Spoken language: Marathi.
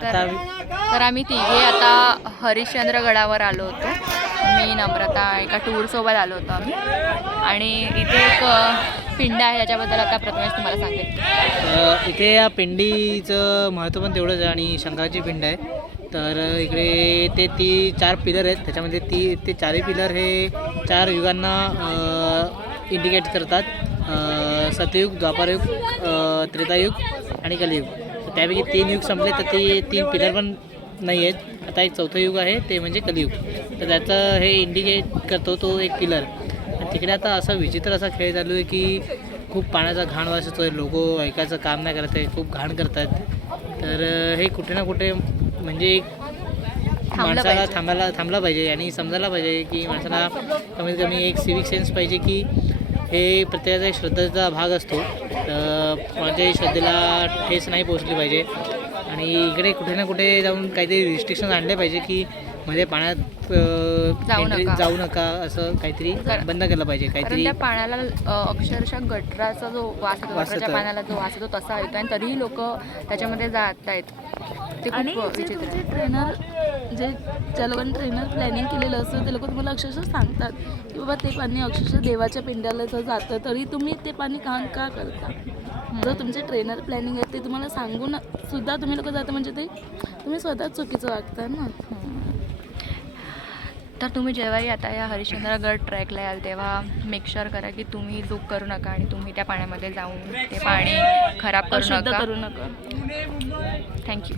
तर आम्ही तिघे आता हरिश्चंद्रगडावर आलो होतो. मी नम्रता एका टूरसोबत आलो होतो आम्ही. आणि इथे एक पिंड आहे त्याच्याबद्दल आता प्रथमेश तुम्हाला सांगते. इथे या पिंडीचं महत्त्व पण तेवढंच आहे आणि शंकराची पिंड आहे. तर इकडे ती 4 पिलर आहेत. त्याच्यामध्ये ते 4ही पिलर हे 4 युगांना इंडिकेट करतात. सतयुग, द्वापारयुग, त्रेतायुग आणि कलियुग. त्यापैकी 3 युग संपले तर ते 3 पिलर पण नाही आहेत. आता एक 4थं युग आहे ते म्हणजे कलियुग. तर त्याचं हे इंडिकेट करतो तो एक पिलर. तिकडे आता असा विचित्र असा खेळ चालू आहे की खूप पाण्याचा घाण वास येतो आहे. लोक ऐकायचं काम नाही करत आहे, खूप घाण करतात. तर हे कुठे ना कुठे म्हणजे माणसाला थांबला पाहिजे आणि समजायला पाहिजे की माणसाला कमीत कमी एक सिविक सेन्स पाहिजे की हे प्रत्येकाचा एक श्रद्धेचा भाग असतो. तर कोणाच्याही श्रद्धेला ठेस नाही पोचली पाहिजे. आणि इकडे कुठे ना कुठे जाऊन काहीतरी रिस्ट्रिक्शन आणले पाहिजे की मध्ये पाण्यात जाऊ नका असं काहीतरी बंद केलं पाहिजे. काहीतरी त्या पाण्याला अक्षरशः गटराचा जो वास येतो, गटराच्या पाण्याला जो वास येतो तसा येतो आणि तरीही लोक त्याच्यामध्ये जात आहेत. ते खूप विचित्र. ट्रेनर ज्या लोकांनी ट्रेनर प्लॅनिंग केलेलं असतं ते लोक तुम्हाला अक्षरशः सांगतात की बाबा ते पाणी अक्षरशः देवाच्या पिंड्याला जर जातं तरी तुम्ही ते पाणी घाण का करता. जर तुमचे ट्रेनर प्लॅनिंग आहे ते तुम्हाला सांगून सुद्धा तुम्ही लोक जाता म्हणजे ते तुम्ही स्वतः चुकीचं वागता ना. तर तुम्ही जेव्हाही आता या हरिश्चंद्रगड ट्रॅकला याल तेव्हा मेक शुअर करा की तुम्ही चूक करू नका आणि तुम्ही त्या पाण्यामध्ये जाऊन ते पाणी खराब करू नका. थँक्यू.